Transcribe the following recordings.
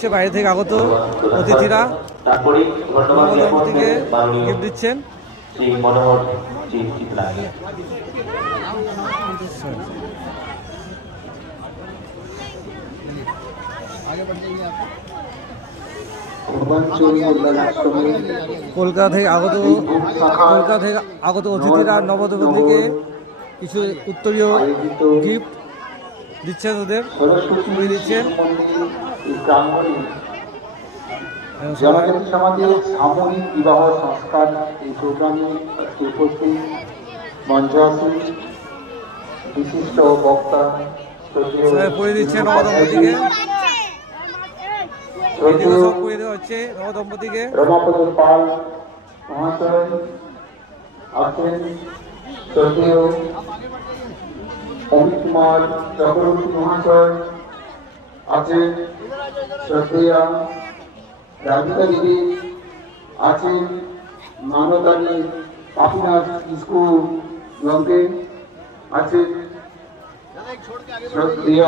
সে বাইরে থেকে আগত অতিথিরা দম্পতিকে গিফট দিচ্ছেন। কলকাতা থেকে আগত অতিথিরা নবদম্পতিকে কিছু উত্তরীয় গিফট দিচ্ছেন, ওদের দিচ্ছেন। জনজাতি সমাজের সামূহিক বিবাহ সংস্কার এই প্রোগ্রামে উপস্থিত মঞ্চে আসেন বিশিষ্ট বক্তা পড়ে দিচ্ছেন নবদম্পতিকে। হচ্ছে নবদম্পতিকে রমাপদ পাল মহাশয় আছেন, শ্রদ্ধেয় অমিত কুমার চক্রবর্তী মহাশয় আছেন, শ্রদ্ধেয়া রাধিকা দিদি আছেন, মানদানি পাপিনাথ স্কুল ব্লকে আছেন, শ্রদ্ধেয়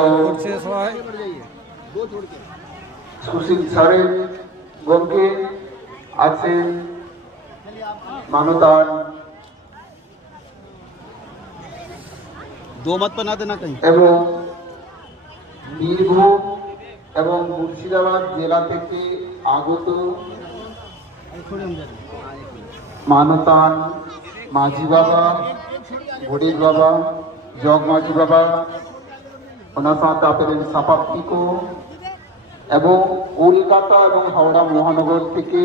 সুশীল স্যারের গমকে আছেন, মানদান दो मत बना देना कहीं। এবং বীরভূম এবং মুর্শিদাবাদ জেলা থেকে আগত মানতান মাঝি বাবা, ভরির বাবা, জগ মাঝি বাবা, ওনার সাথে আপেলেন সাপাপ্তিকো এবং কলকাতা এবং হাওড়া মহানগর থেকে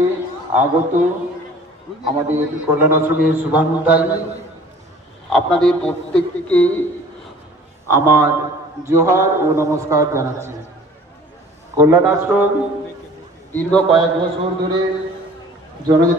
আগত আমাদের কল্যাণ আশ্রমের শুভানুধ্যায়ী। আপনাদের প্রত্যেককে আমার জোহার ও নমস্কার জানাচ্ছি। কল্যাণ আশ্রম দীর্ঘ কয়েক বছর ধরে জনজাতি